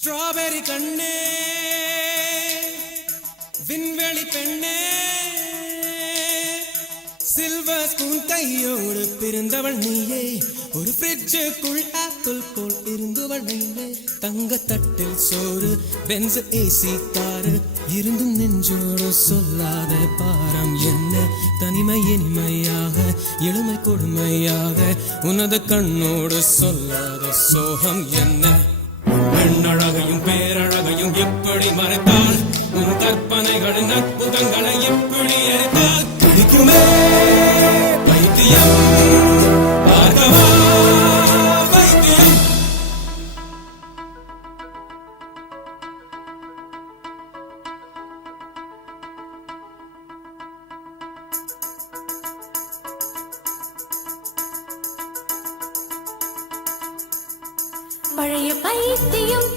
strawberry கண்ணே விண்வெளி பெண்ணே சில்வர் ஸ்பூன் கையோடு பிறந்தவள் நீயே ஒரு ஃப்ரிட்ஜுக்குள் ஆப்பிள் போல் இருந்தவள் நீயே தங்க தட்டில் சோறு பென்ஸ் ஏசி காரு இருந்தும் நெஞ்சோடு சொல்லாத பாரம் என்ன தனிமை இனிமையாக எளிமை கொடுமையாக உனது கண்ணோடு சொல்லாத சோகம் என்ன பெண்ணழகையும் பேரழகையும் எப்படி மறைத்தால் உன் கற்பனைகளின் அற்புதங்களை எப்படி எரித்தால் பிடிக்குமே பைத்தியம் பார்க்கவா பைத்தியம் பழைய பைத்தியம்